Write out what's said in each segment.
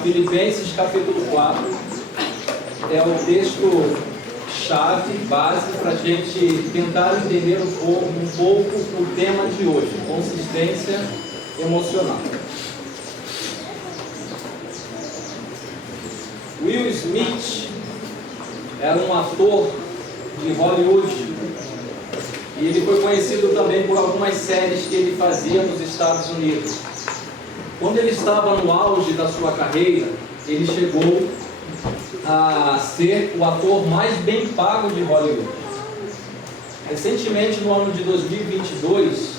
Filipenses capítulo 4 é o texto-chave, base, para a gente tentar entender um pouco o tema de hoje, consistência emocional. Will Smith era um ator de Hollywood e ele foi conhecido também por algumas séries que ele fazia nos Estados Unidos. Quando ele estava no auge da sua carreira, ele chegou a ser o ator mais bem pago de Hollywood. Recentemente, no ano de 2022,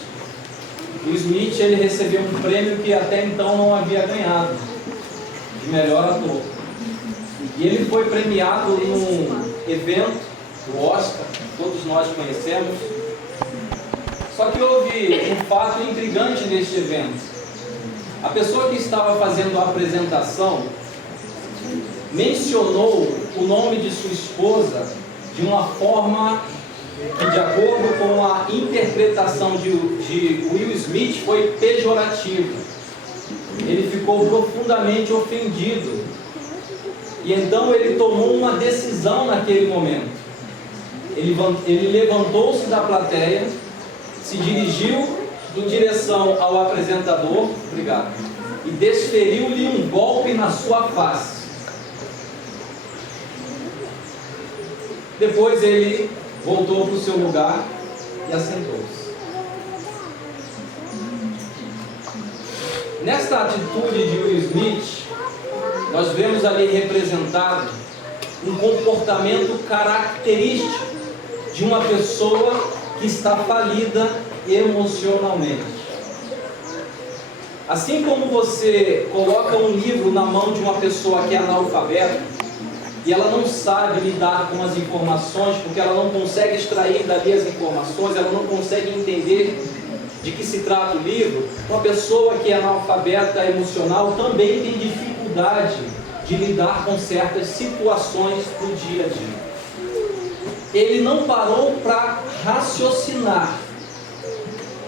o Smith ele recebeu um prêmio que até então não havia ganhado, de melhor ator. E ele foi premiado num evento, o Oscar, todos nós conhecemos. Só que houve um fato intrigante neste evento. A pessoa que estava fazendo a apresentação mencionou o nome de sua esposa de uma forma que, de acordo com a interpretação de Will Smith, foi pejorativa. Ele ficou profundamente ofendido. E então ele tomou uma decisão naquele momento. Ele levantou-se da plateia, se dirigiu em direção ao apresentador, obrigado, e desferiu-lhe um golpe na sua face. Depois ele voltou para o seu lugar e assentou-se. Nesta atitude de Will Smith, nós vemos ali representado um comportamento característico de uma pessoa que está falida emocionalmente. Assim como você coloca um livro na mão de uma pessoa que é analfabeta e ela não sabe lidar com as informações, porque ela não consegue extrair dali as informações, ela não consegue entender de que se trata o livro, uma pessoa que é analfabeta emocional também tem dificuldade de lidar com certas situações do dia a dia. Ele não parou para raciocinar,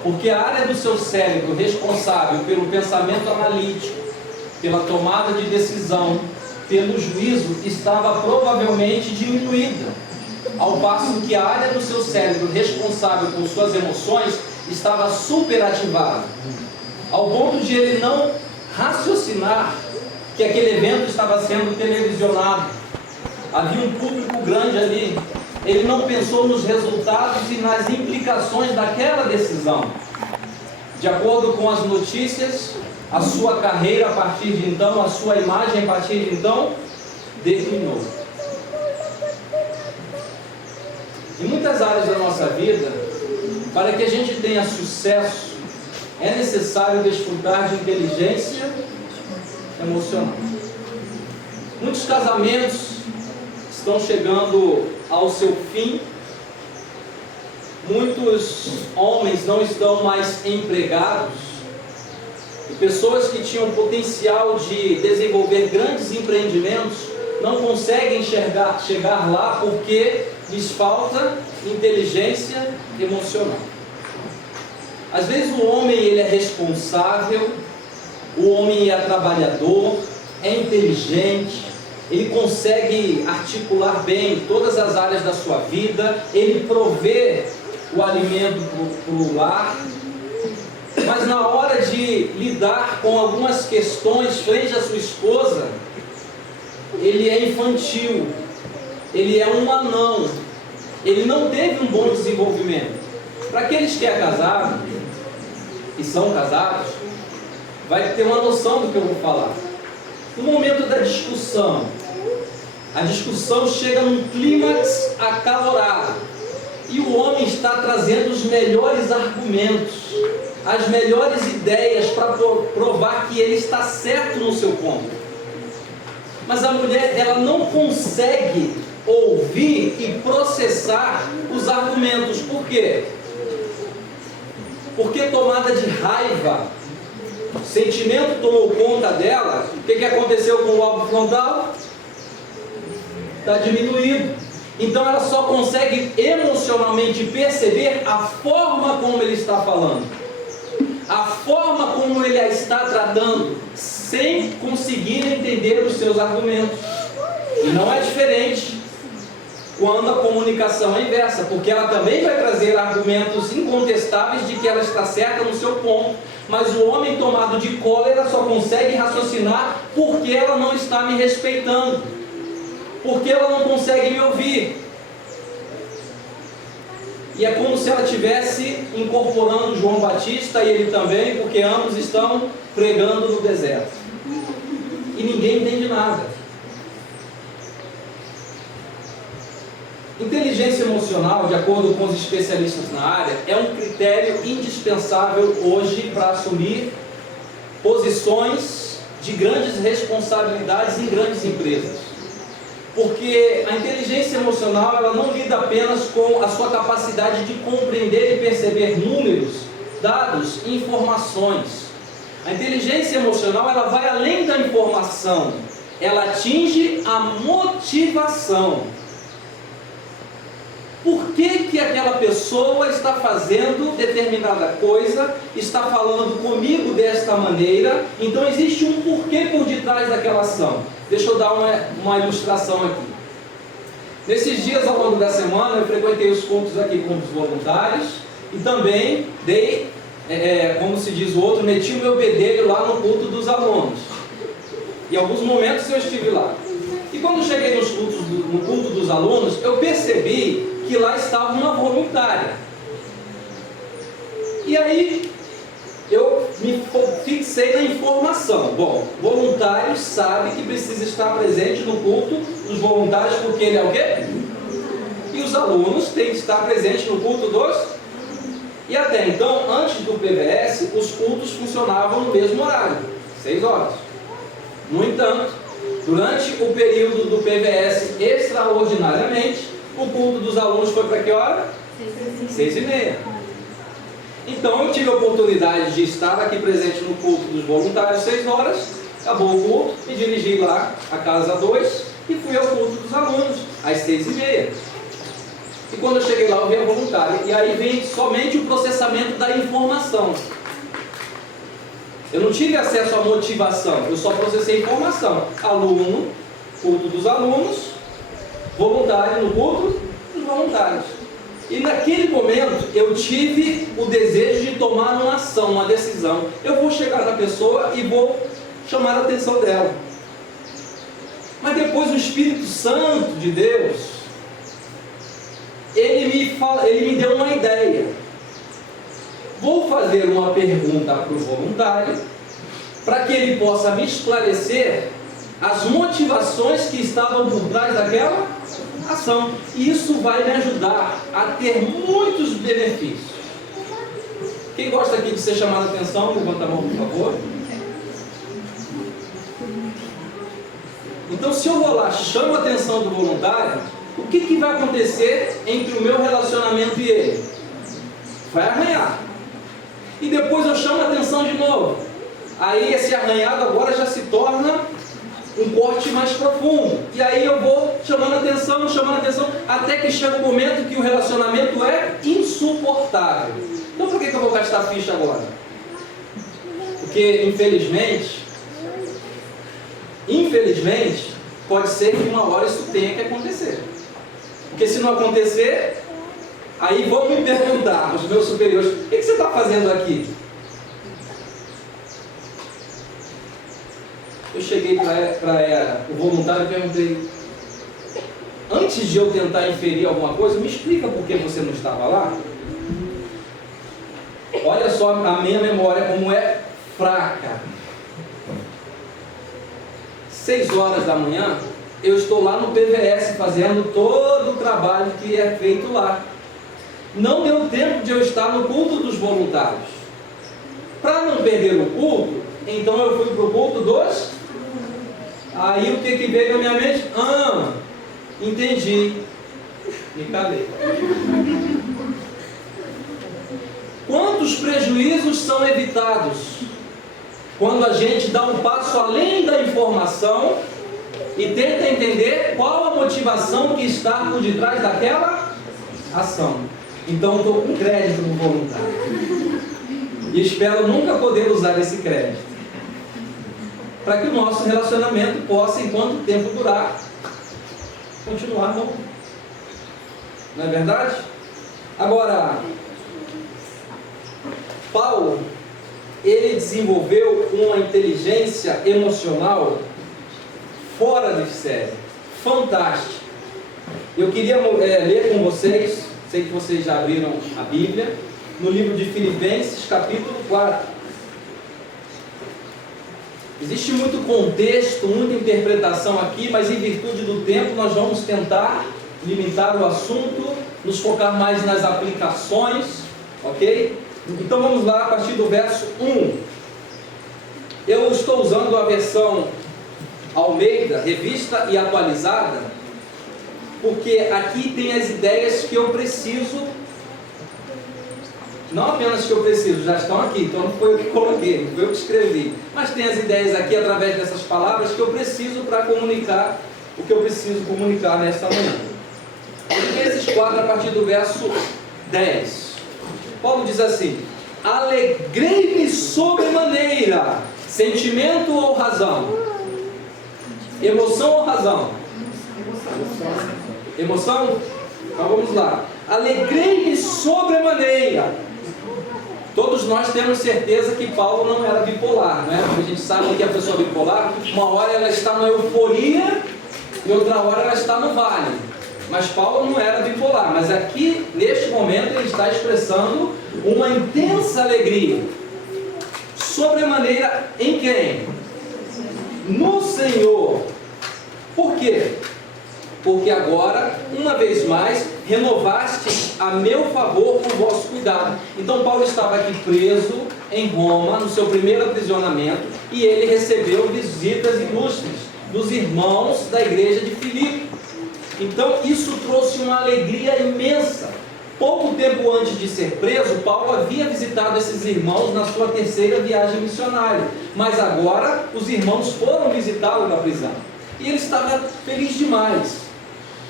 porque a área do seu cérebro responsável pelo pensamento analítico, pela tomada de decisão, pelo juízo, estava provavelmente diminuída, ao passo que a área do seu cérebro responsável por suas emoções estava superativada, ao ponto de ele não raciocinar que aquele evento estava sendo televisionado. Havia um público grande ali. Ele não pensou nos resultados e nas implicações daquela decisão. De acordo com as notícias, a sua carreira a partir de então, a sua imagem a partir de então, declinou. Em muitas áreas da nossa vida, para que a gente tenha sucesso, é necessário desfrutar de inteligência emocional. Muitos casamentos estão chegando ao seu fim, muitos homens não estão mais empregados, e pessoas que tinham potencial de desenvolver grandes empreendimentos não conseguem chegar lá porque lhes falta inteligência emocional. Às vezes o homem ele é responsável, o homem é trabalhador, é inteligente, ele consegue articular bem todas as áreas da sua vida, ele provê o alimento para o lar, mas na hora de lidar com algumas questões frente à sua esposa, ele é infantil, ele é um anão, ele não teve um bom desenvolvimento. Para aqueles que é casado, e são casados, vai ter uma noção do que eu vou falar. No momento da discussão, a discussão chega num clímax acalorado e o homem está trazendo os melhores argumentos, as melhores ideias para provar que ele está certo no seu ponto. Mas a mulher, ela não consegue ouvir e processar os argumentos. Por quê? Porque tomada de raiva, o sentimento tomou conta dela. O que aconteceu com o lobo frontal? Está diminuído. Então ela só consegue emocionalmente perceber a forma como ele está falando, a forma como ele a está tratando, sem conseguir entender os seus argumentos. E não é diferente quando a comunicação é inversa, porque ela também vai trazer argumentos incontestáveis de que ela está certa no seu ponto, mas o homem tomado de cólera só consegue raciocinar porque ela não está me respeitando, porque ela não consegue me ouvir. E é como se ela estivesse incorporando João Batista e ele também, porque ambos estão pregando no deserto. E ninguém entende nada. Inteligência emocional, de acordo com os especialistas na área, é um critério indispensável hoje para assumir posições de grandes responsabilidades em grandes empresas. Porque a inteligência emocional, ela não lida apenas com a sua capacidade de compreender e perceber números, dados e informações. A inteligência emocional, ela vai além da informação, ela atinge a motivação. Por que aquela pessoa está fazendo determinada coisa, está falando comigo desta maneira? Então existe um porquê por detrás daquela ação. Deixa eu dar uma ilustração aqui. Nesses dias ao longo da semana eu frequentei os cultos aqui com os voluntários e também dei, como se diz o outro, meti o meu bedelho lá no culto dos alunos. Em alguns momentos eu estive lá. E quando cheguei no culto dos alunos, eu percebi que lá estava uma voluntária. E aí eu me fixei na informação. Bom, voluntário sabe que precisa estar presente no culto dos voluntários, porque ele é o quê? E os alunos têm que estar presentes no culto dos... E até então, antes do PVS, os cultos funcionavam no mesmo horário, 6 horas. No entanto, durante o período do PVS, extraordinariamente, o culto dos alunos foi para que hora? 6h30. Então eu tive a oportunidade de estar aqui presente no culto dos voluntários 6 horas, acabou o culto, me dirigi lá à casa 2 e fui ao culto dos alunos às 6h30. E quando eu cheguei lá eu vi a voluntária, e aí vem somente o processamento da informação. Eu não tive acesso à motivação, eu só processei informação. Aluno, culto dos alunos, voluntário no culto dos voluntários. E naquele momento eu tive o desejo de tomar uma ação, uma decisão. Eu vou chegar na pessoa e vou chamar a atenção dela. Mas depois o Espírito Santo de Deus, ele me deu uma ideia. Vou fazer uma pergunta para o voluntário, para que ele possa me esclarecer as motivações que estavam por trás daquela ação. E isso vai me ajudar a ter muitos benefícios. Quem gosta aqui de ser chamado a atenção, levanta a mão, por favor. Então, se eu vou lá, chamo a atenção do voluntário, o que vai acontecer entre o meu relacionamento e ele? Vai arranhar. E depois eu chamo a atenção de novo. Aí esse arranhado agora já se torna um corte mais profundo. E aí eu vou chamando a atenção, até que chega o momento que o relacionamento é insuportável. Então por que eu vou gastar ficha agora? Porque infelizmente, pode ser que uma hora isso tenha que acontecer. Porque se não acontecer, aí vão me perguntar, os meus superiores, o que você está fazendo aqui? Eu cheguei para o voluntário e perguntei, antes de eu tentar inferir alguma coisa, me explica por que você não estava lá? Olha só a minha memória como é fraca. 6 horas da manhã, eu estou lá no PVS fazendo todo o trabalho que é feito lá. Não deu tempo de eu estar no culto dos voluntários. Para não perder o culto, então eu fui para o culto dos... Aí o que veio na minha mente? Entendi. Me calei. Quantos prejuízos são evitados quando a gente dá um passo além da informação e tenta entender qual a motivação que está por detrás daquela ação? Então estou com crédito no voluntário e espero nunca poder usar esse crédito. para que o nosso relacionamento possa, enquanto o tempo durar, continuar bom. Não é verdade? Agora, Paulo, ele desenvolveu uma inteligência emocional fora de série, fantástica. Eu queria ler com vocês, sei que vocês já abriram a Bíblia, no livro de Filipenses, capítulo 4. Existe muito contexto, muita interpretação aqui, mas em virtude do tempo nós vamos tentar limitar o assunto, nos focar mais nas aplicações, ok? Então vamos lá a partir do verso 1. Eu estou usando a versão Almeida, revista e atualizada, porque aqui tem as ideias que eu preciso, não apenas que eu preciso, já estão aqui, então não foi eu que coloquei, não foi eu que escrevi, mas tem as ideias aqui através dessas palavras que eu preciso para comunicar o que eu preciso comunicar nesta manhã. Filipenses 4, a partir do verso 10. Paulo diz assim: alegrei-me sobremaneira, sentimento ou razão? Emoção ou razão? Emoção? Então vamos lá. Alegrei-me sobremaneira. Todos nós temos certeza que Paulo não era bipolar, não é? Porque a gente sabe que a pessoa bipolar, uma hora ela está na euforia e outra hora ela está no vale. Mas Paulo não era bipolar, mas aqui, neste momento, ele está expressando uma intensa alegria. Sobremaneira em quem? No Senhor. Por quê? Porque agora, uma vez mais, renovaste a meu favor com o vosso cuidado. Então Paulo estava aqui preso em Roma, no seu primeiro aprisionamento, e ele recebeu visitas ilustres dos irmãos da igreja de Filipe. Então isso trouxe uma alegria imensa. Pouco tempo antes de ser preso, Paulo havia visitado esses irmãos na sua terceira viagem missionária, mas agora os irmãos foram visitá-lo na prisão, e ele estava feliz demais.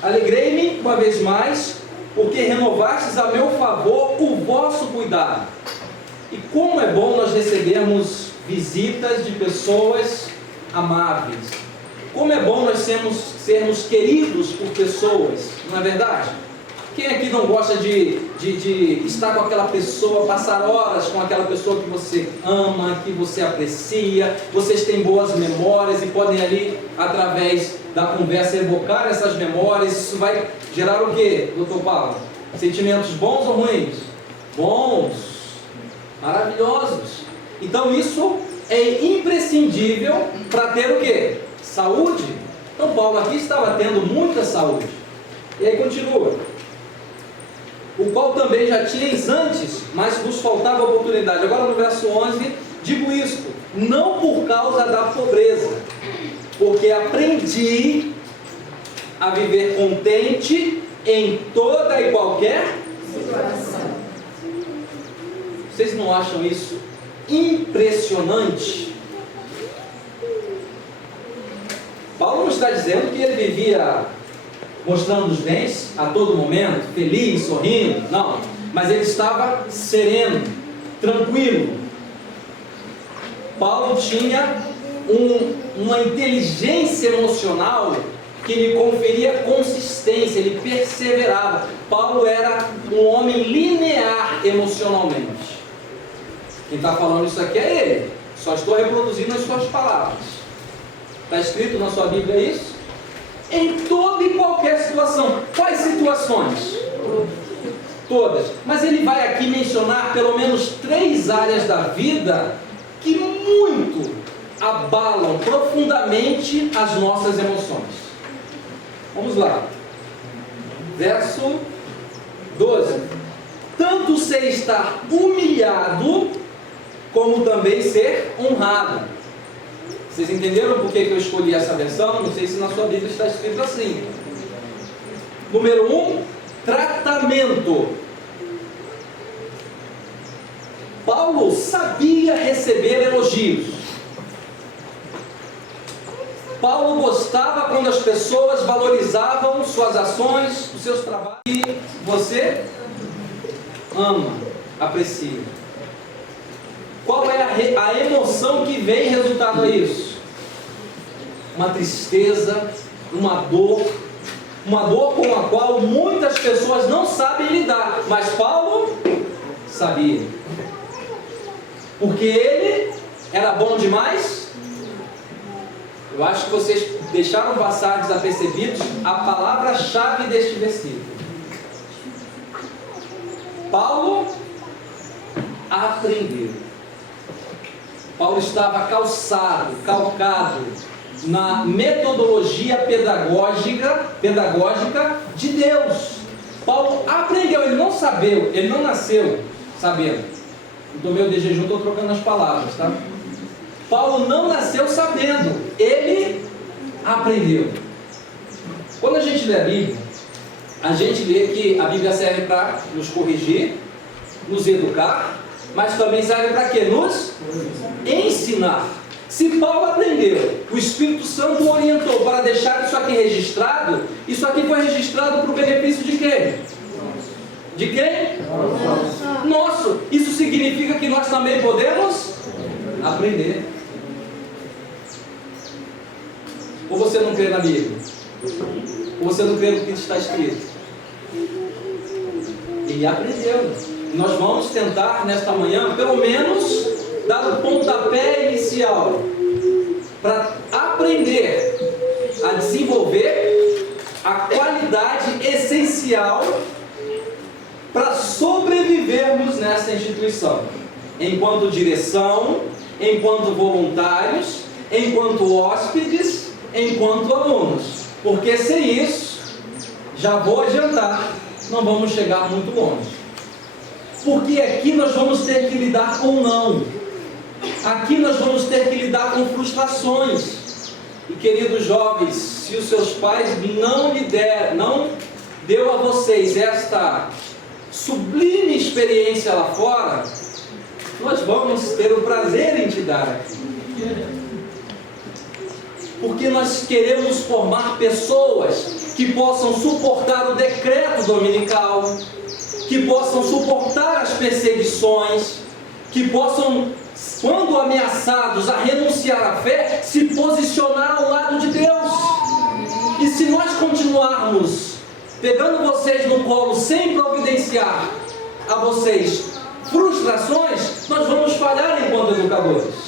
Alegrei-me uma vez mais, porque renovastes a meu favor o vosso cuidado. E como é bom nós recebermos visitas de pessoas amáveis. Como é bom nós sermos queridos por pessoas, não é verdade? Quem aqui não gosta de estar com aquela pessoa, passar horas com aquela pessoa que você ama, que você aprecia, vocês têm boas memórias e podem ali, através da conversa, evocar essas memórias. Isso vai gerar o quê, doutor Paulo? Sentimentos bons ou ruins? Bons, maravilhosos. Então isso é imprescindível para ter o quê? Saúde. Então Paulo aqui estava tendo muita saúde. E aí continua: o qual também já tinhais antes, mas vos faltava oportunidade. Agora no verso 11, digo isto, não por causa da pobreza, porque aprendi a viver contente em toda e qualquer situação. Vocês não acham isso impressionante? Paulo não está dizendo que ele vivia mostrando os dentes a todo momento, feliz, sorrindo, não, mas ele estava sereno, tranquilo. Paulo tinha uma inteligência emocional que lhe conferia consistência, ele perseverava. Paulo era um homem linear emocionalmente. Quem está falando isso aqui é ele, só estou reproduzindo as suas palavras. Está escrito na sua Bíblia isso? Em toda e qualquer situação. Quais situações? Todas. Mas ele vai aqui mencionar pelo menos 3 áreas da vida que muito abalam profundamente as nossas emoções. Vamos lá. Verso 12. Tanto sei estar humilhado, como também ser honrado. Vocês entenderam por que eu escolhi essa versão? Não sei se na sua Bíblia está escrito assim. Número 1, tratamento. Paulo sabia receber elogios. Paulo gostava quando as pessoas valorizavam suas ações, os seus trabalhos. E você ama, aprecia. Qual é a emoção que vem resultado a isso? uma tristeza, uma dor com a qual muitas pessoas não sabem lidar, mas Paulo sabia, porque ele era bom demais. Eu acho que vocês deixaram passar desapercebidos a palavra-chave deste versículo. Paulo aprendeu. Paulo estava calcado na metodologia pedagógica de Deus. Paulo aprendeu, ele não sabeu, ele não nasceu sabendo. No meu de jejum estou trocando as palavras, tá? Paulo não nasceu sabendo, ele aprendeu. Quando a gente lê a Bíblia, a gente lê que a Bíblia serve para nos corrigir, nos educar, mas também serve para quê? Nos ensinar. Se Paulo aprendeu, o Espírito Santo o orientou para deixar isso aqui registrado, isso aqui foi registrado para o benefício de quem? De quem? Nosso. Isso significa que nós também podemos aprender. Ou você não crê na Bíblia? Ou você não crê no que está escrito? Ele aprendeu. Nós vamos tentar nesta manhã, pelo menos, dar o pontapé inicial para aprender a desenvolver a qualidade essencial para sobrevivermos nessa instituição, enquanto direção, enquanto voluntários, enquanto hóspedes, enquanto alunos, porque sem isso, já vou adiantar, não vamos chegar muito longe, porque aqui nós vamos ter que lidar com não, aqui nós vamos ter que lidar com frustrações, e queridos jovens, se os seus pais não deu a vocês esta sublime experiência lá fora, nós vamos ter o prazer em te dar aqui. Porque nós queremos formar pessoas que possam suportar o decreto dominical, que possam suportar as perseguições, que possam, quando ameaçados a renunciar à fé, se posicionar ao lado de Deus. E se nós continuarmos pegando vocês no colo sem providenciar a vocês frustrações, nós vamos falhar enquanto educadores.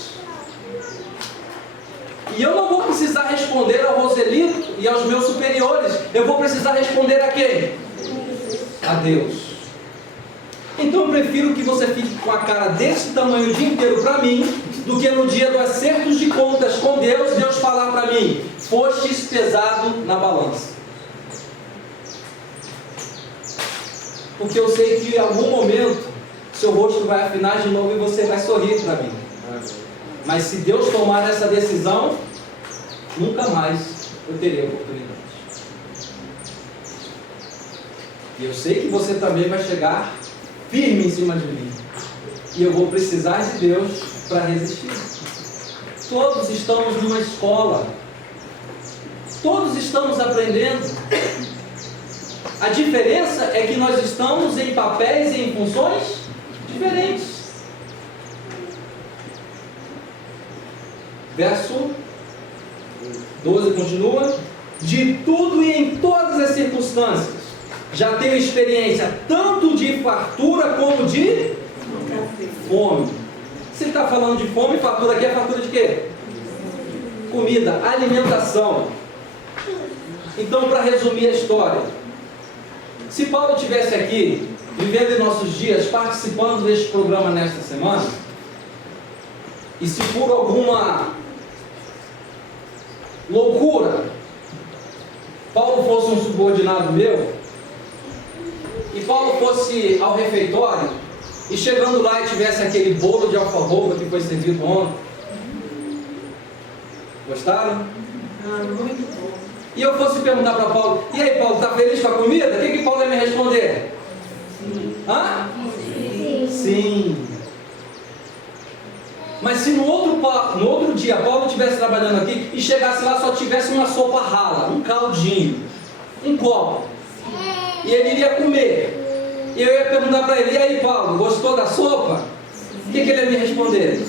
E eu não vou precisar responder ao Roselito e aos meus superiores, eu vou precisar responder a quem? A Deus. Então eu prefiro que você fique com a cara desse tamanho o dia inteiro para mim, do que no dia do acerto de contas com Deus, Deus falar para mim: fostes pesado na balança. Porque eu sei que em algum momento seu rosto vai afinar de novo e você vai sorrir para mim. Mas se Deus tomar essa decisão, nunca mais eu terei oportunidade. E eu sei que você também vai chegar firme em cima de mim. E eu vou precisar de Deus para resistir. Todos estamos numa escola. Todos estamos aprendendo. A diferença é que nós estamos em papéis e em funções diferentes. Verso 12 continua: de tudo e em todas as circunstâncias já tenho experiência tanto de fartura como de fome. Se ele está falando de fome, fartura aqui é fartura de quê? Comida, alimentação. Então, para resumir a história, se Paulo estivesse aqui, vivendo em nossos dias, participando deste programa nesta semana, e se por alguma loucura Paulo fosse um subordinado meu, e Paulo fosse ao refeitório, e chegando lá e tivesse aquele bolo de alfarroba que foi servido ontem, gostaram? Muito bom. E eu fosse perguntar para Paulo: e aí, Paulo, está feliz com a comida? O que Paulo ia me responder? Sim. Hã? Sim. Sim. Mas se no outro dia Paulo estivesse trabalhando aqui e chegasse lá só tivesse uma sopa rala, um caldinho, um copo, e ele iria comer, e eu ia perguntar para ele: e aí, Paulo, gostou da sopa? O que ele ia me responder?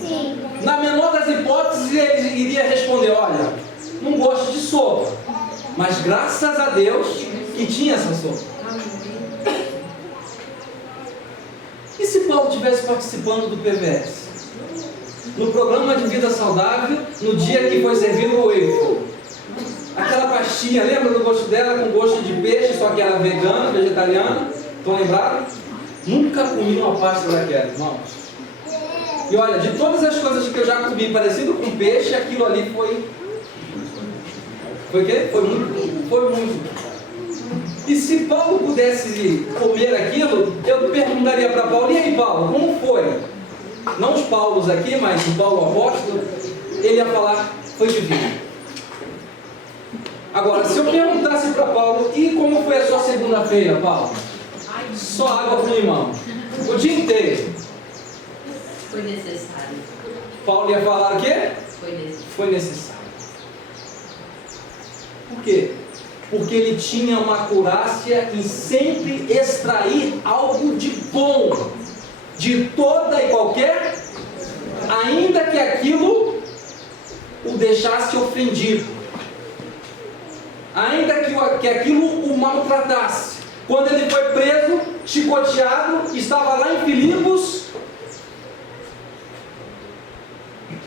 Sim. Na menor das podia responder: olha, não gosto de sopa, mas graças a Deus que tinha essa sopa. E se Paulo estivesse participando do PVS? No programa de vida saudável, no dia que foi servido o waffle, aquela pastinha, lembra do gosto dela, com gosto de peixe, só que era vegana, vegetariana? Estão lembrados? Nunca comi uma pasta daquela, irmãos. E olha, de todas as coisas que eu já comi parecido com peixe, aquilo ali foi o quê? Foi muito. E se Paulo pudesse comer aquilo, eu perguntaria para Paulo: e aí, Paulo, como foi? Não os Paulos aqui, mas o Paulo apóstolo. Ele ia falar: foi divino. Agora, se eu perguntasse para Paulo: e como foi a sua segunda-feira, Paulo? Só água com limão, o dia inteiro. Foi necessário. Paulo ia falar o quê? Foi necessário. Por quê? Porque ele tinha uma acurácia em sempre extrair algo de bom de toda e qualquer, ainda que aquilo o deixasse ofendido, ainda que aquilo o maltratasse. Quando ele foi preso, chicoteado, estava lá em Filipos,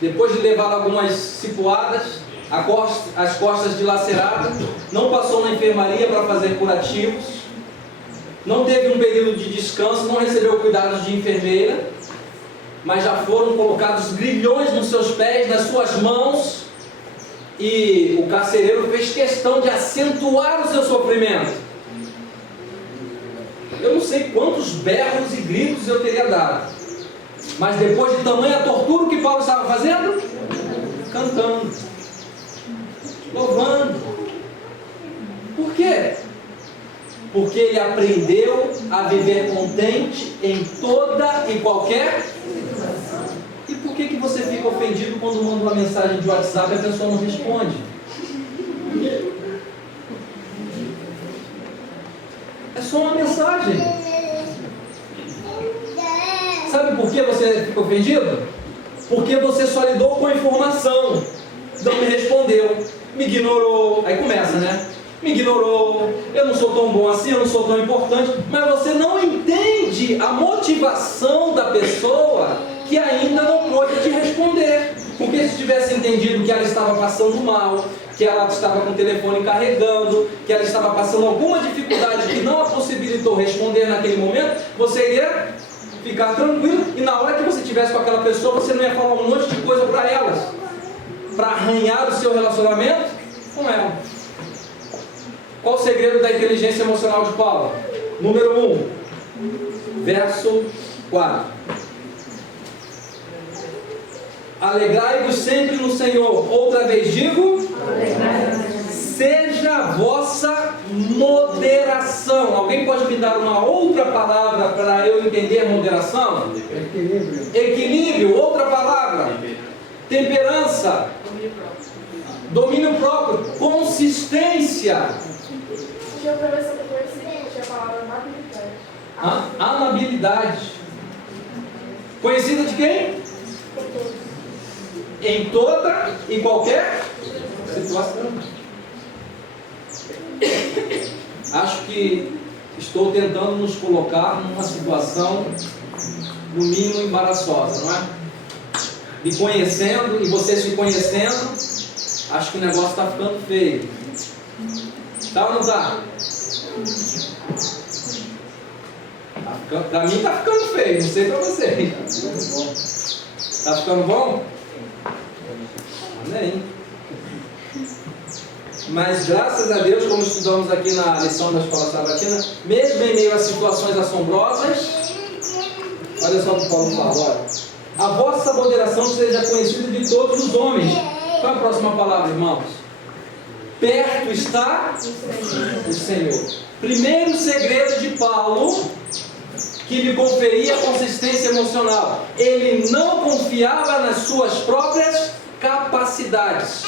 depois de levar algumas cipuadas, as costas dilaceradas, não passou na enfermaria para fazer curativos, não teve um período de descanso, não recebeu cuidados de enfermeira, mas já foram colocados grilhões nos seus pés, nas suas mãos, e o carcereiro fez questão de acentuar o seu sofrimento. Eu não sei quantos berros e gritos eu teria dado, mas depois de tamanha tortura, o que Paulo estava fazendo? Cantando, louvando. Por quê? Porque ele aprendeu a viver contente em toda e qualquer situação. E por que você fica ofendido quando manda uma mensagem de WhatsApp e a pessoa não responde? É só uma mensagem. Sabe por que você fica ofendido? Porque você só lidou com a informação. Não me respondeu, me ignorou. Aí começa, né? Me ignorou, eu não sou tão bom assim, eu não sou tão importante. Mas você não entende a motivação da pessoa que ainda não pôde te responder. Porque se tivesse entendido que ela estava passando mal, que ela estava com o telefone carregando, que ela estava passando alguma dificuldade que não a possibilitou responder naquele momento, você iria ficar tranquilo, e na hora que você estivesse com aquela pessoa, você não ia falar um monte de coisa para elas, para arranhar o seu relacionamento com ela. Qual o segredo da inteligência emocional de Paulo? Número 1, verso 4. Alegrai-vos sempre no Senhor. Outra vez digo, seja a vossa moderação. Alguém pode me dar uma outra palavra para eu entender moderação? Equilíbrio. Equilíbrio, outra palavra. Temperança. Domínio próprio. Consistência. Tinha professor que conhecia a palavra amabilidade. Amabilidade. Conhecida de quem? Em toda e qualquer situação. Acho que estou tentando nos colocar numa situação, no mínimo, embaraçosa, não é? Me conhecendo e você se conhecendo, acho que o negócio está ficando feio. Tá ou não tá? Para mim está ficando feio, não sei para você. Está ficando bom? Amém. Mas graças a Deus, como estudamos aqui na lição da Escola Sabatina, mesmo em meio a situações assombrosas, olha só o que Paulo fala, olha, a vossa moderação seja conhecida de todos os homens. Qual é a próxima palavra, irmãos? Perto está o Senhor. Primeiro segredo de Paulo, que lhe conferia consistência emocional: ele não confiava nas suas próprias capacidades.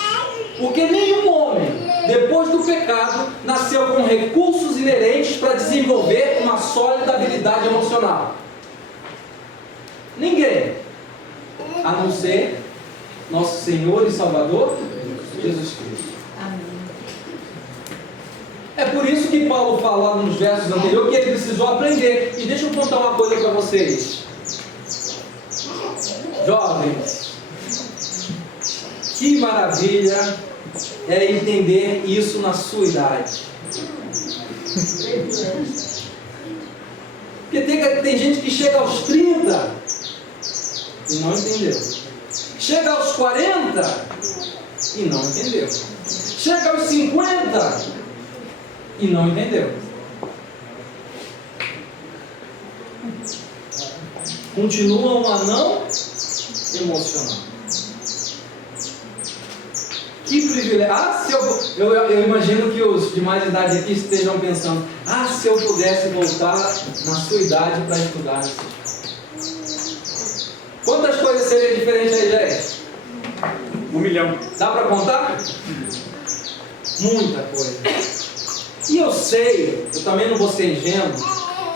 Porque nenhum homem, depois do pecado, nasceu com recursos inerentes para desenvolver uma sólida habilidade emocional. Ninguém. A não ser nosso Senhor e Salvador, Jesus Cristo. Amém. É por isso que Paulo fala lá nos versos anteriores que ele precisou aprender. E deixa eu contar uma coisa para vocês. Jovens, que maravilha é entender isso na sua idade. Porque tem gente que chega aos 30 e não entendeu. Chega aos 40 e não entendeu. Chega aos 50 e não entendeu. Continuam a não emocionar. Que privilégio. Se eu imagino que os de mais idade aqui estejam pensando: se eu pudesse voltar na sua idade para estudar. Quantas coisas seriam diferentes aí, gente? 1 milhão. Dá para contar? Muita coisa. E eu sei, eu também não vou ser ingênuo,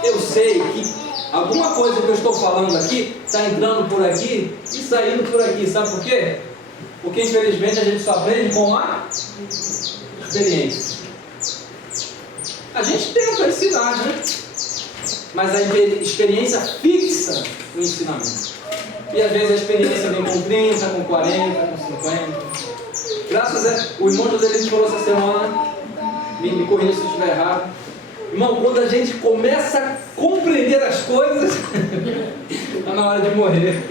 eu sei que alguma coisa que eu estou falando aqui está entrando por aqui e saindo por aqui. Sabe por quê? Porque infelizmente a gente só aprende com a experiência. A gente tenta ensinar, né? Mas a experiência fixa o ensinamento. E às vezes a experiência vem com 30, com 40, com 50. Graças a... O irmão José falou essa semana, me corrija se eu estiver errado. Irmão, quando a gente começa a compreender as coisas, está na hora de morrer.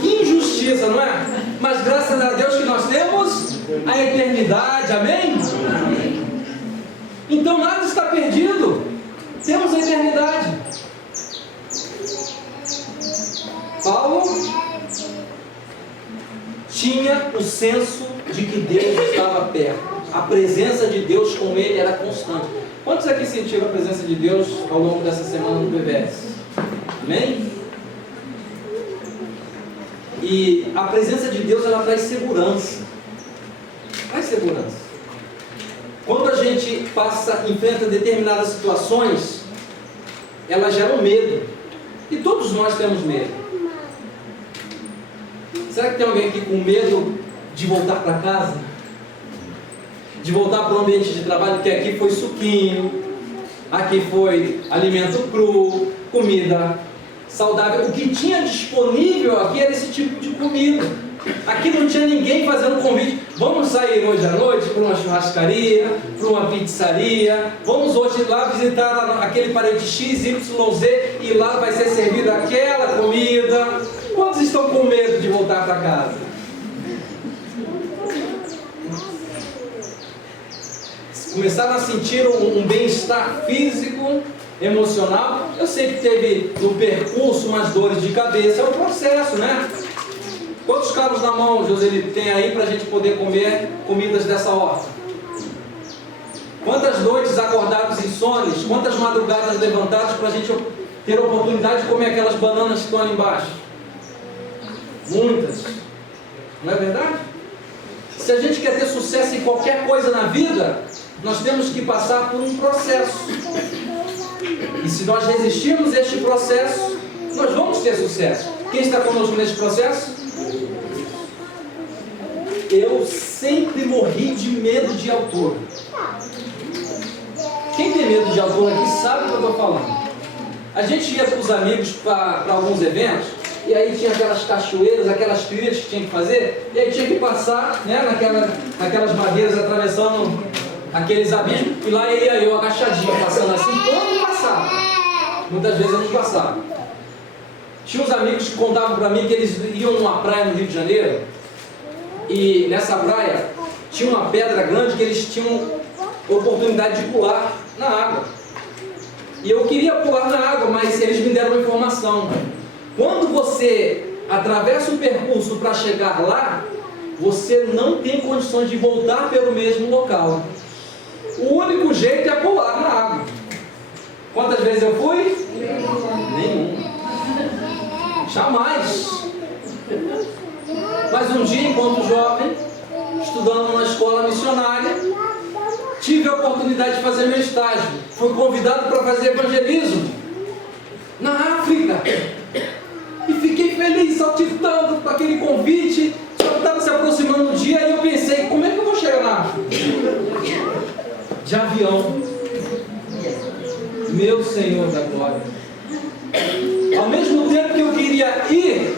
Que injustiça, não é? Mas graças a Deus que nós temos a eternidade, amém? Então nada está perdido. Temos a eternidade. Paulo tinha o senso de que Deus estava perto. A presença de Deus com ele era constante. Quantos aqui sentiram a presença de Deus ao longo dessa semana no PBS? Amém? E a presença de Deus, ela traz segurança. Traz segurança. Quando a gente enfrenta determinadas situações, ela gera um medo. E todos nós temos medo. Será que tem alguém aqui com medo de voltar para casa? De voltar para o ambiente de trabalho? Porque aqui foi suquinho, aqui foi alimento cru, comida saudável. O que tinha disponível aqui era esse tipo de comida. Aqui não tinha ninguém fazendo convite. Vamos sair hoje à noite para uma churrascaria, para uma pizzaria. Vamos hoje lá visitar aquele parente X, Y, Z e lá vai ser servida aquela comida. Quantos estão com medo de voltar para casa? Começaram a sentir um bem-estar físico, emocional. Eu sei que teve no percurso umas dores de cabeça. É um processo, né? Quantos carros na mão, Joselito, tem aí para a gente poder comer comidas dessa horta? Quantas noites acordados insônios? Quantas madrugadas levantadas para a gente ter a oportunidade de comer aquelas bananas que estão ali embaixo? Muitas. Não é verdade? Se a gente quer ter sucesso em qualquer coisa na vida, nós temos que passar por um processo. E se nós resistirmos a este processo, nós vamos ter sucesso. Quem está conosco neste processo? Eu sempre morri de medo de altura. Quem tem medo de altura aqui sabe o que eu estou falando. A gente ia com os amigos para alguns eventos, e aí tinha aquelas cachoeiras, aquelas trilhas que tinha que fazer, e aí tinha que passar, né, naquelas madeiras, atravessando aqueles abismos, e lá ia eu agachadinho, passando assim, quando passava. Muitas vezes eu não passava. Tinha uns amigos que contavam para mim que eles iam numa praia no Rio de Janeiro, e nessa praia tinha uma pedra grande que eles tinham oportunidade de pular na água. E eu queria pular na água, mas eles me deram uma informação. Quando você atravessa o percurso para chegar lá, você não tem condições de voltar pelo mesmo local. O único jeito é pular na água. Quantas vezes eu fui? Nenhuma. Jamais. Mas um dia, enquanto jovem, estudando numa escola missionária, tive a oportunidade de fazer meu estágio. Fui convidado para fazer evangelismo na África. E convite, só estava se aproximando do dia e eu pensei, como é que eu vou chegar na África? De avião. Meu Senhor da glória. Ao mesmo tempo que eu queria ir,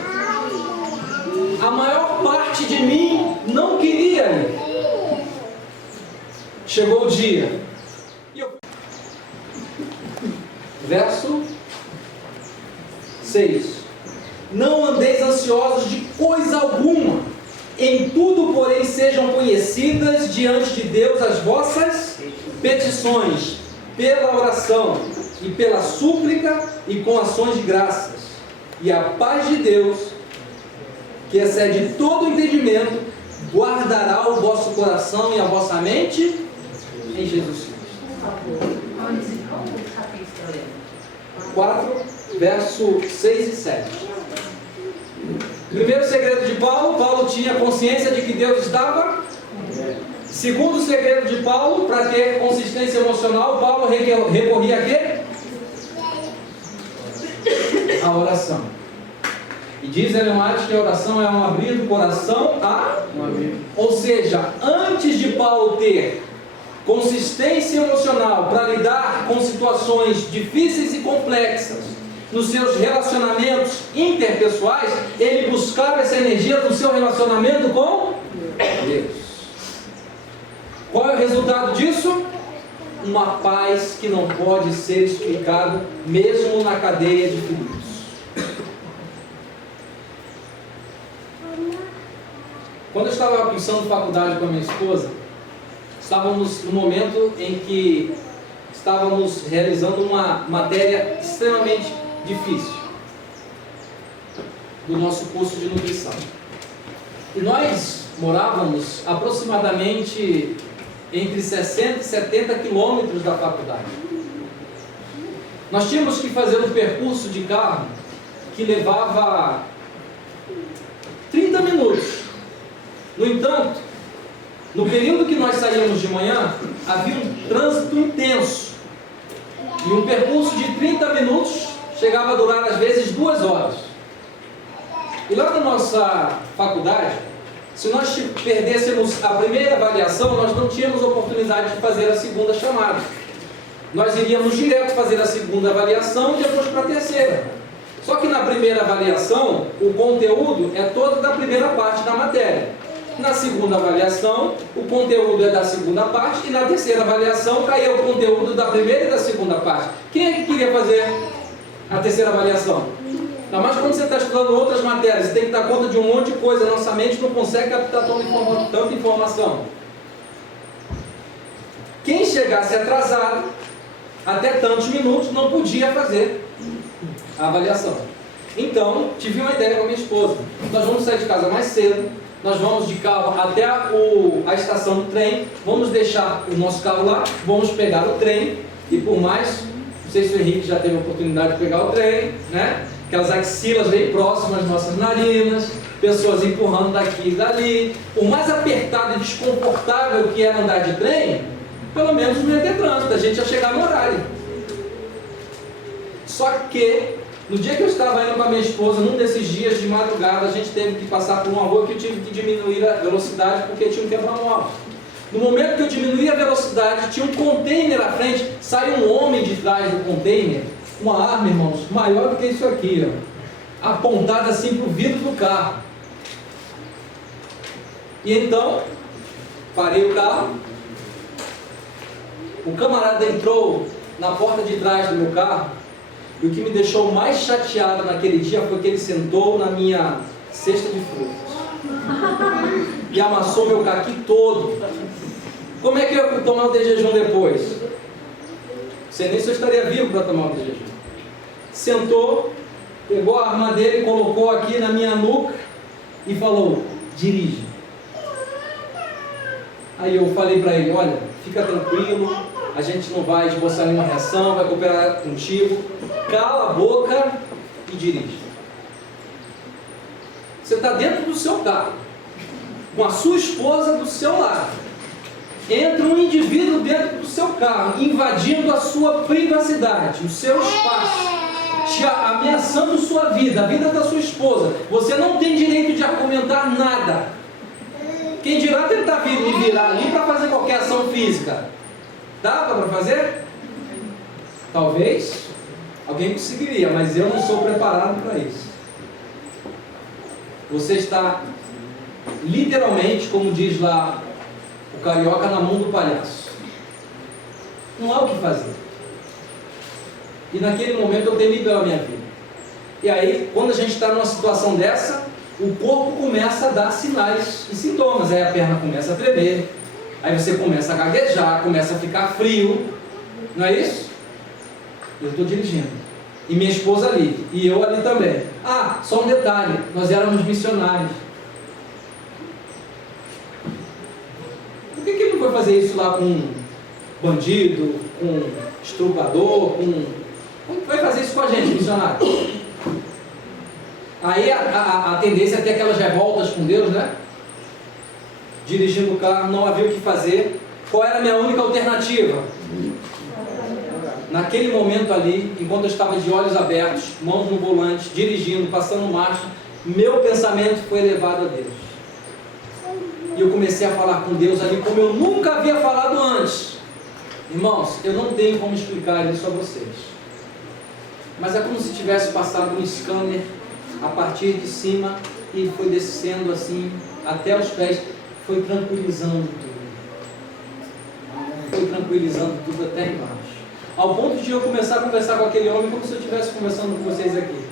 a maior parte de mim não queria ir. Chegou o dia. Verso 6. Não andeis ansiosos de coisa alguma, em tudo, porém, sejam conhecidas diante de Deus as vossas petições, pela oração e pela súplica e com ações de graças. E a paz de Deus, que excede todo entendimento, guardará o vosso coração e a vossa mente em Jesus Cristo. Qual capítulo é? 4, verso 6 e 7. Primeiro segredo de Paulo, Paulo tinha consciência de que Deus estava. Segundo segredo de Paulo, para ter consistência emocional, Paulo recorria a quê? A oração. E diz Ellen White que a oração é um abrir do coração a... Ou seja, antes de Paulo ter consistência emocional para lidar com situações difíceis e complexas nos seus relacionamentos interpessoais, ele buscava essa energia no seu relacionamento com Deus. Qual é o resultado disso? Uma paz que não pode ser explicado mesmo na cadeia de Filipos. Quando eu estava cursando faculdade com a minha esposa, estávamos no momento em que estávamos realizando uma matéria extremamente difícil do nosso curso de nutrição. E nós morávamos aproximadamente entre 60 e 70 quilômetros da faculdade. Nós tínhamos que fazer um percurso de carro que levava 30 minutos. No entanto, no período que nós saímos de manhã, havia um trânsito intenso. E um percurso de 30 minutos chegava a durar às vezes 2 horas. E lá na nossa faculdade, se nós perdêssemos a primeira avaliação, nós não tínhamos oportunidade de fazer a segunda chamada. Nós iríamos direto fazer a segunda avaliação e depois para a terceira. Só que na primeira avaliação, o conteúdo é todo da primeira parte da matéria. Na segunda avaliação, o conteúdo é da segunda parte, e na terceira avaliação caía o conteúdo da primeira e da segunda parte. Quem é que queria fazer a terceira avaliação? Ainda mais quando você está estudando outras matérias, você tem que dar conta de um monte de coisa, nossa mente não consegue captar tanta informação. Quem chegasse atrasado, até tantos minutos, não podia fazer a avaliação. Então, tive uma ideia com a minha esposa. Nós vamos sair de casa mais cedo, nós vamos de carro até a estação do trem, vamos deixar o nosso carro lá, vamos pegar o trem, e por mais, não sei se o Henrique já teve a oportunidade de pegar o trem, né? Aquelas axilas bem próximas às nossas narinas, pessoas empurrando daqui e dali. Por mais apertado e desconfortável que era andar de trem, pelo menos não ia ter trânsito, a gente ia chegar no horário. Só que, no dia que eu estava indo com a minha esposa, num desses dias de madrugada, a gente teve que passar por uma rua que eu tive que diminuir a velocidade porque tinha um quebra-mola. No momento que eu diminuí a velocidade, tinha um container à frente, saiu um homem de trás do container, uma arma, irmãos, maior do que isso aqui, ó, apontada assim para o vidro do carro. E então, parei o carro, o camarada entrou na porta de trás do meu carro, e o que me deixou mais chateado naquele dia foi que ele sentou na minha cesta de frutas e amassou meu caqui todo. Como é que eu ia tomar o de jejum depois? Não sei nem se eu estaria vivo para tomar o de jejum. Sentou, pegou a arma dele, colocou aqui na minha nuca e falou: dirige. Aí eu falei para ele: olha, fica tranquilo, a gente não vai esboçar nenhuma reação, vai cooperar contigo, cala a boca e dirige. Você está dentro do seu carro, com a sua esposa do seu lado. Entra um indivíduo dentro do seu carro, invadindo a sua privacidade, o seu espaço, ameaçando sua vida, a vida da sua esposa, você não tem direito de argumentar nada. Quem dirá tentar me virar ali para fazer qualquer ação física? Dá para fazer? Talvez alguém conseguiria, mas eu não sou preparado para isso. Você está literalmente, como diz lá o carioca, na mão do palhaço. Não há o que fazer. E naquele momento eu temi pela minha vida. E aí, quando a gente está numa situação dessa, o corpo começa a dar sinais e sintomas. Aí a perna começa a tremer, aí você começa a gaguejar, começa a ficar frio. Não é isso? Eu estou dirigindo. E minha esposa ali, e eu ali também. Ah, só um detalhe, nós éramos missionários. Por que ele não foi fazer isso lá com um bandido, com um estuprador, como vai fazer isso com a gente, missionário? Aí a tendência é ter aquelas revoltas com Deus, né? Dirigindo o carro, não havia o que fazer. Qual era a minha única alternativa? Naquele momento ali, enquanto eu estava de olhos abertos, mãos no volante, dirigindo, passando marcha, meu pensamento foi elevado a Deus. E eu comecei a falar com Deus ali como eu nunca havia falado antes. Irmãos, eu não tenho como explicar isso a vocês. Mas é como se tivesse passado um scanner a partir de cima e foi descendo assim até os pés, foi tranquilizando tudo. Foi tranquilizando tudo até embaixo. Ao ponto de eu começar a conversar com aquele homem como se eu estivesse conversando com vocês aqui.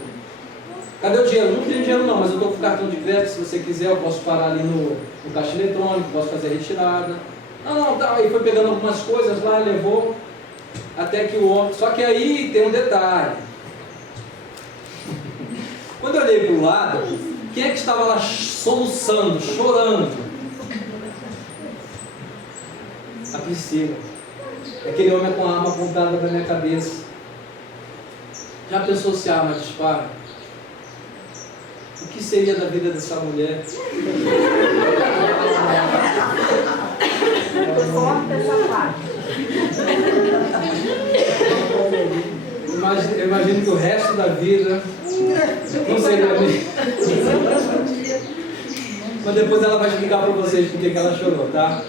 Cadê o dinheiro? Não tenho dinheiro não, mas eu estou com cartão de crédito, se você quiser eu posso parar ali no caixa eletrônico, posso fazer retirada. Não, tá, aí foi pegando algumas coisas lá, levou, até que o homem... Só que aí tem um detalhe. Quando eu olhei para o lado, quem é que estava lá soluçando, chorando? A Priscila. Aquele homem com a arma apontada para a minha cabeça. Já pensou se a arma dispara? O que seria da vida dessa mulher? Corta essa parte. Eu imagino que o resto da vida não seria a mesma. Mas depois ela vai explicar para vocês por que ela chorou, tá?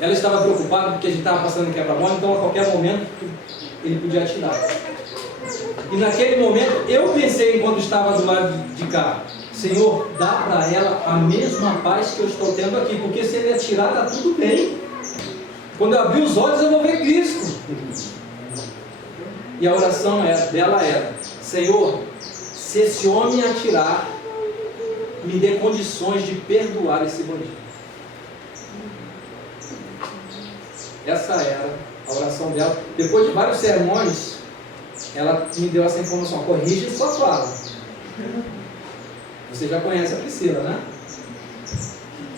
Ela estava preocupada porque a gente estava passando em quebra-mola, então a qualquer momento ele podia atirar. E naquele momento eu pensei, enquanto estava do lado de cá, Senhor, dá para ela a mesma paz que eu estou tendo aqui, porque se ele atirar, está tudo bem. Quando eu abrir os olhos, eu vou ver Cristo. E a oração dela era: Senhor, se esse homem atirar, me dê condições de perdoar esse bandido. Essa era a oração dela. Depois de vários sermões, ela me deu essa informação: corrige sua fala. Você já conhece a Priscila, né?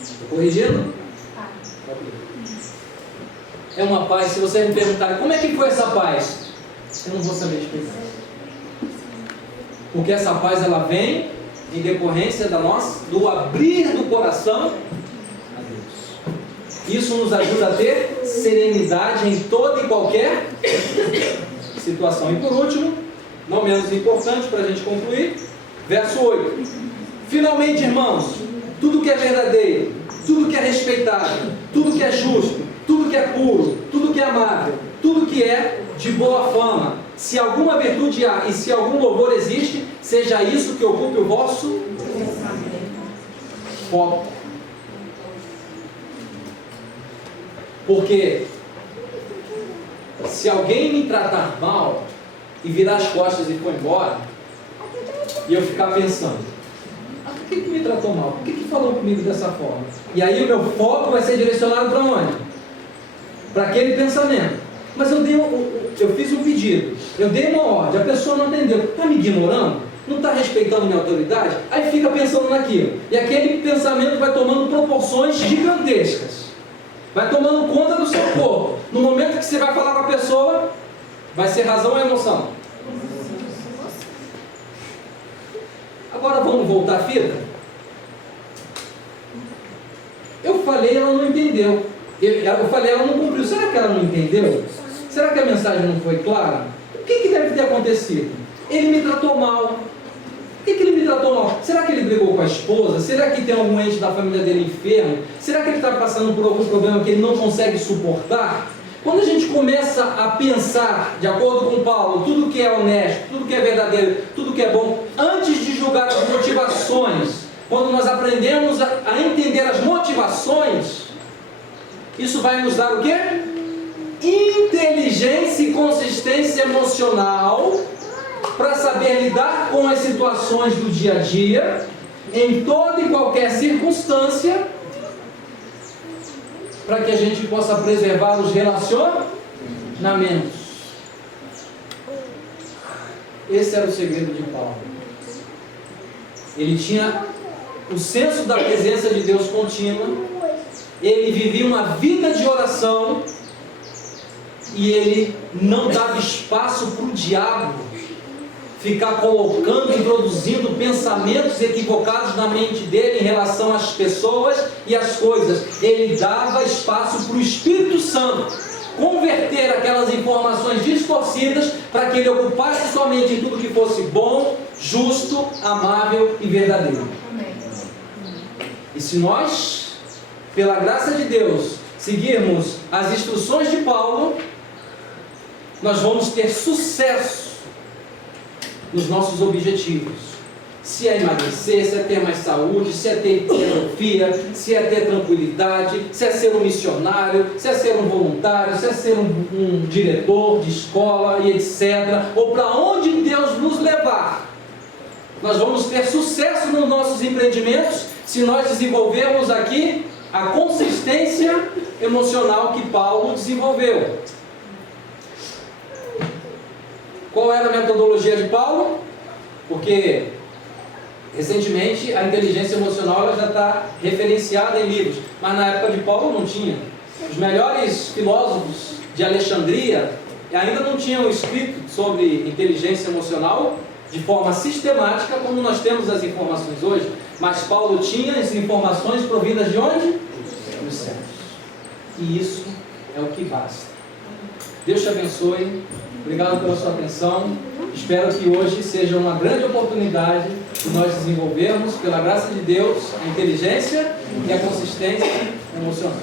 Estou corrigindo? É uma paz. Se você me perguntar como é que foi essa paz, eu não vou saber explicar. Porque essa paz ela vem em decorrência do abrir do coração a Deus. Isso nos ajuda a ter serenidade em toda e qualquer situação. E por último, não menos importante para a gente concluir, verso 8. Finalmente, irmãos, tudo que é verdadeiro, tudo que é respeitável, tudo que é justo, tudo que é puro, tudo que é amável, tudo que é de boa fama, se alguma virtude há e se algum louvor existe, seja isso que ocupe o vosso foco. Porque se alguém me tratar mal e virar as costas e for embora, e eu ficar pensando, por que me tratou mal? Por que falou comigo dessa forma? E aí o meu foco vai ser direcionado para onde? Para aquele pensamento. Mas eu fiz um pedido, eu dei uma ordem, a pessoa não atendeu, está me ignorando? Não está respeitando minha autoridade? Aí fica pensando naquilo. E aquele pensamento vai tomando proporções gigantescas. Vai tomando conta do seu corpo. No momento que você vai falar com a pessoa, vai ser razão ou emoção? Agora vamos voltar à fita? Eu falei, ela não entendeu. Eu falei, ela não cumpriu. Será que ela não entendeu? Será que a mensagem não foi clara? que deve ter acontecido? Ele me tratou mal. Por que ele me tratou mal? Será que ele brigou com a esposa? Será que tem algum ente da família dele enfermo? Será que ele está passando por algum problema que ele não consegue suportar? Quando a gente começa a pensar, de acordo com Paulo, tudo que é honesto, tudo que é verdadeiro, tudo que é bom, antes de julgar as motivações, quando nós aprendemos a entender as motivações, isso vai nos dar o quê? Inteligência e consistência emocional para saber lidar com as situações do dia a dia, em toda e qualquer circunstância, para que a gente possa preservar os relacionamentos. Esse era o segredo de Paulo. Ele tinha o senso da presença de Deus contínua, ele vivia uma vida de oração, e ele não dava espaço para o diabo ficar colocando, introduzindo pensamentos equivocados na mente dele em relação às pessoas e às coisas. Ele dava espaço para o Espírito Santo converter aquelas informações distorcidas para que ele ocupasse sua mente em tudo que fosse bom, justo, amável e verdadeiro. E se nós, pela graça de Deus, seguirmos as instruções de Paulo, nós vamos ter sucesso nos nossos objetivos. Se é emagrecer, se é ter mais saúde, se é ter hipertrofia, se é ter tranquilidade, se é ser um missionário, se é ser um voluntário, se é ser um diretor de escola e etc. Ou para onde Deus nos levar, nós vamos ter sucesso nos nossos empreendimentos se nós desenvolvermos aqui a consistência emocional que Paulo desenvolveu. Qual era a metodologia de Paulo? Porque recentemente a inteligência emocional ela já está referenciada em livros, mas na época de Paulo não tinha. Os melhores filósofos de Alexandria ainda não tinham escrito sobre inteligência emocional de forma sistemática como nós temos as informações hoje, mas Paulo tinha as informações provindas de onde? Dos céus. E isso é o que basta. Deus te abençoe. Obrigado pela sua atenção. Espero que hoje seja uma grande oportunidade de nós desenvolvermos, pela graça de Deus, a inteligência e a consistência emocional.